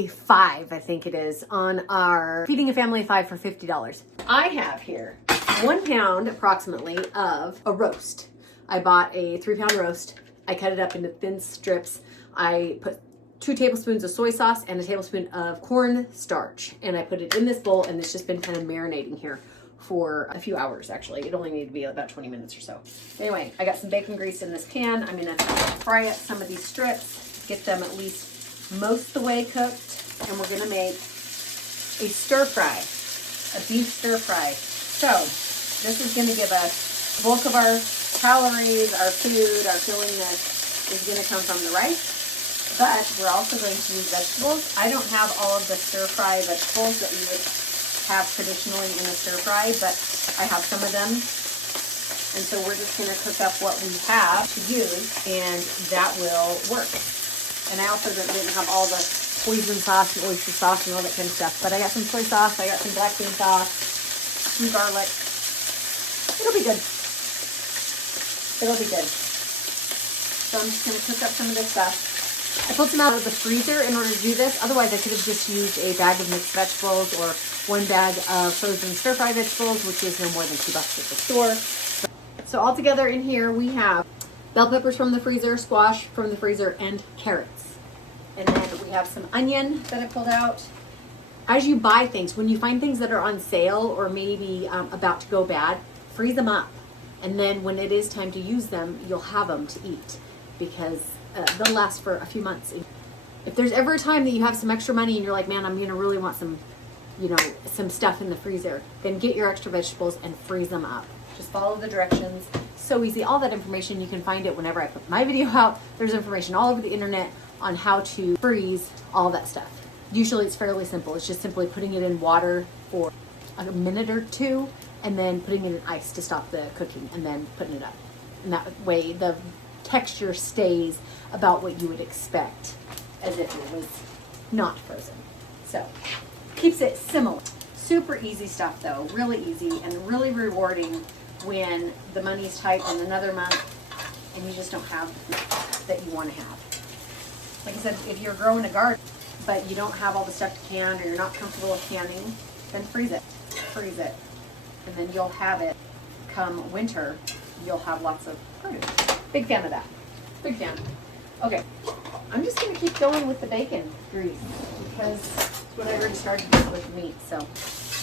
family 5, I think it is, on our Feeding a Family of 5 for $50. I have here 1 pound approximately of a roast. I bought a 3-pound roast. I cut it up into thin strips. I put 2 tablespoons of soy sauce and a tablespoon of corn starch. And I put it in this bowl, and it's just been kind of marinating here for a few hours, actually. It only needed to be about 20 minutes or so. Anyway, I got some bacon grease in this pan. I'm gonna fry up some of these strips, get them at least most of the way cooked, and we're gonna make a stir fry, a beef stir fry. So this is gonna give us bulk of our calories, our food, our fillingness is gonna come from the rice, but we're also going to use vegetables. I don't have all of the stir fry vegetables that we would have traditionally in a stir fry, but I have some of them. And so we're just gonna cook up what we have to use, and that will work. And I also didn't have all the hoisin sauce and oyster sauce and all that kind of stuff, but I got some soy sauce, I got some black bean sauce, some garlic. It'll be good. It'll be good. So I'm just gonna cook up some of this stuff. I pulled some out of the freezer in order to do this. Otherwise, I could have just used a bag of mixed vegetables or 1 bag of frozen stir-fry vegetables, which is no more than $2 at the store. So all together in here, we have bell peppers from the freezer, squash from the freezer, and carrots. And then we have some onion that I pulled out. As you buy things, when you find things that are on sale or maybe about to go bad, freeze them up. And then when it is time to use them, you'll have them to eat, because they'll last for a few months. If there's ever a time that you have some extra money and you're like, man, I'm gonna really want some, some stuff in the freezer, then get your extra vegetables and freeze them up. Just follow the directions. So easy. All that information, you can find it whenever I put my video out. There's information all over the internet on how to freeze all that stuff. Usually it's fairly simple. It's just simply putting it in water for a minute or 2 and then putting it in ice to stop the cooking and then putting it up. And that way the texture stays about what you would expect as if it was not frozen. So keeps it similar. Super easy stuff though, really easy and really rewarding when the money's tight in another month and you just don't have the food that you want to have. Like I said, if you're growing a garden but you don't have all the stuff to can or you're not comfortable with canning, then freeze it. Freeze it. And then you'll have it come winter, you'll have lots of produce. Big fan of that. Big fan. Okay, I'm just gonna keep going with the bacon grease because it's what I already started with the meat. So I'm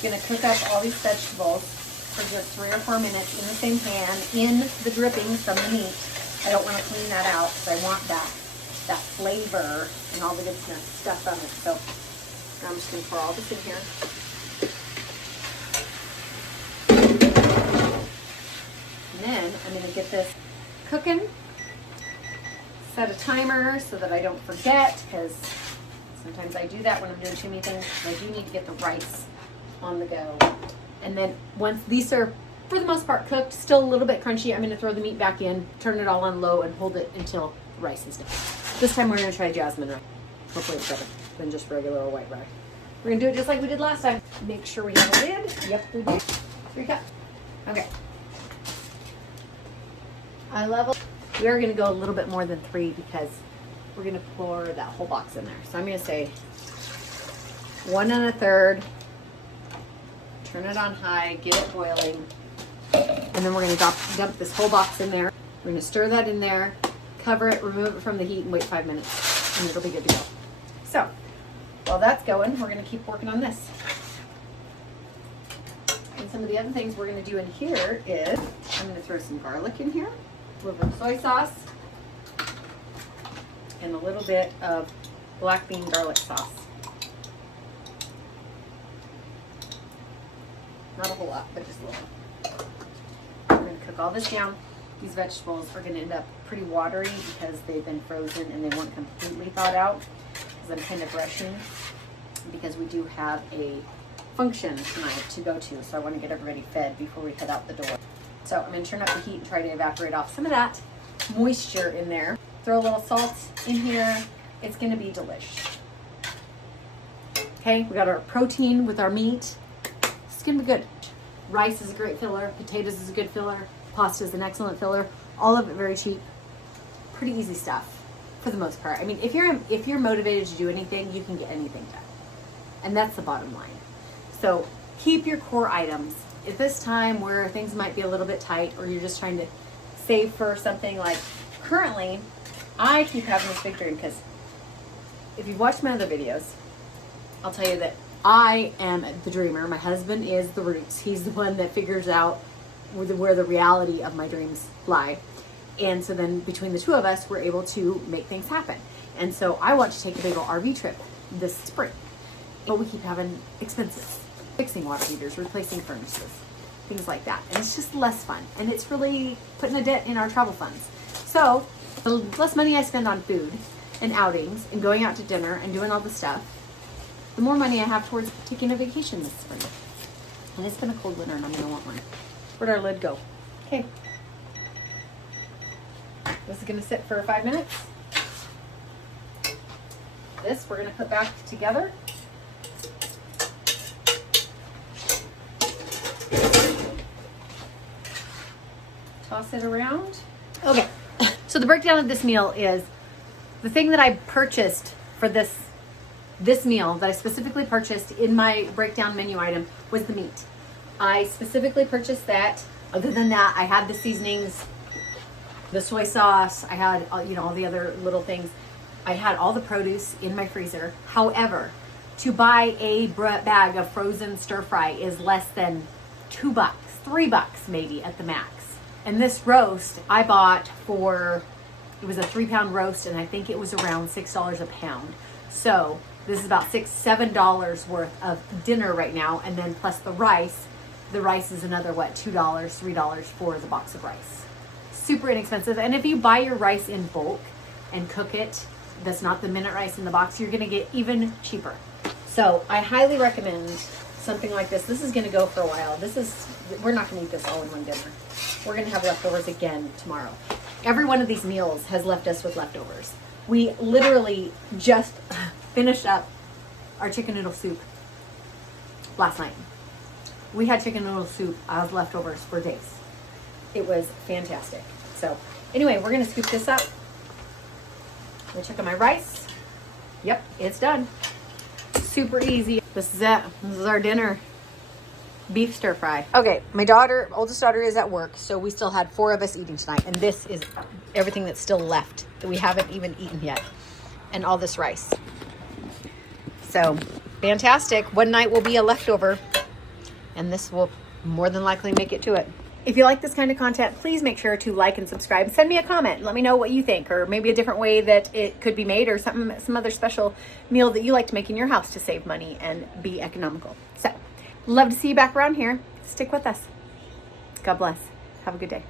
gonna cook up all these vegetables for just 3 or 4 minutes in the same pan in the drippings from the meat. I don't want to clean that out because I want that flavor and all the good stuff on it. So I'm just gonna pour all this in here. And then I'm gonna get this cooking. Set a timer so that I don't forget, because sometimes I do that when I'm doing too many things. I do need to get the rice on the go. And then once these are, for the most part, cooked, still a little bit crunchy, I'm going to throw the meat back in, turn it all on low, and hold it until the rice is done. This time we're going to try jasmine rice. Hopefully it's better than just regular or white rice. We're going to do it just like we did last time. Make sure we have a lid. Yep, we do. 3 cups. Okay. I love it. We are going to go a little bit more than 3 because we're going to pour that whole box in there. So I'm going to say 1 1/3. Turn it on high, get it boiling, and then we're going to dump this whole box in there. We're going to stir that in there, cover it, remove it from the heat, and wait 5 minutes, and it'll be good to go. So while that's going, we're going to keep working on this. And some of the other things we're going to do in here is I'm going to throw some garlic in here, a little bit of soy sauce, and a little bit of black bean garlic sauce. Not a whole lot, but just a little. I'm going to cook all this down. These vegetables are going to end up pretty watery because they've been frozen and they weren't completely thawed out, because I'm kind of rushing because we do have a function tonight to go to, so I want to get everybody fed before we head out the door. So I'm going to turn up the heat and try to evaporate off some of that moisture in there. Throw a little salt in here. It's going to be delish. Okay, we got our protein with our meat. It's going to be good. Rice is a great filler. Potatoes is a good filler. Pasta is an excellent filler. All of it very cheap. Pretty easy stuff. for the most part. I mean, if you're motivated to do anything, you can get anything done. And that's the bottom line. So keep your core items. At this time where things might be a little bit tight, or you're just trying to save for something, like currently, I keep having this big dream, because if you've watched my other videos, I'll tell you that I am the dreamer. My husband is the roots. He's the one that figures out where the reality of my dreams lie. And so then between the two of us, we're able to make things happen. And so I want to take a big old RV trip this spring. But we keep having expenses. Fixing water heaters, replacing furnaces, things like that. And it's just less fun. And it's really putting a dent in our travel funds. So the less money I spend on food and outings and going out to dinner and doing all the stuff, the more money I have towards taking a vacation this spring. And it's been a cold winter and I'm gonna want one. Where'd our lid go? Okay. This is gonna sit for 5 minutes. This we're gonna put back together. Toss it around. Okay, so the breakdown of this meal is the thing that I purchased for this meal, that I specifically purchased in my breakdown menu item, was the meat. I specifically purchased that. Other than that, I had the seasonings, the soy sauce, I had all the other little things. I had all the produce in my freezer. However, to buy a bag of frozen stir fry is less than $2, $3 maybe at the max. And this roast I bought it was a 3-pound roast, and I think it was around $6 a pound. So this is about $7 worth of dinner right now, and then plus the rice. The rice is another, $2, $3 for the box of rice. Super inexpensive. And if you buy your rice in bulk and cook it, that's not the minute rice in the box, you're gonna get even cheaper. So I highly recommend something like this. This is gonna go for a while. We're not gonna eat this all in one dinner. We're gonna have leftovers again tomorrow. Every one of these meals has left us with leftovers. We literally just finished up our chicken noodle soup last night. We had chicken noodle soup as leftovers for days. It was fantastic. So anyway, we're gonna scoop this up. We'll check on my rice. Yep, it's done. Super easy. This is it. This is our dinner. Beef stir fry. Okay, my oldest daughter is at work, so we still had 4 of us eating tonight, and this is everything that's still left that we haven't even eaten yet, and all this rice. So fantastic. One night will be a leftover, and this will more than likely make it to it. If you like this kind of content, please make sure to like and subscribe. Send me a comment and let me know what you think, or maybe a different way that it could be made, or some other special meal that you like to make in your house to save money and be economical. So love to see you back around here. Stick with us. God bless. Have a good day.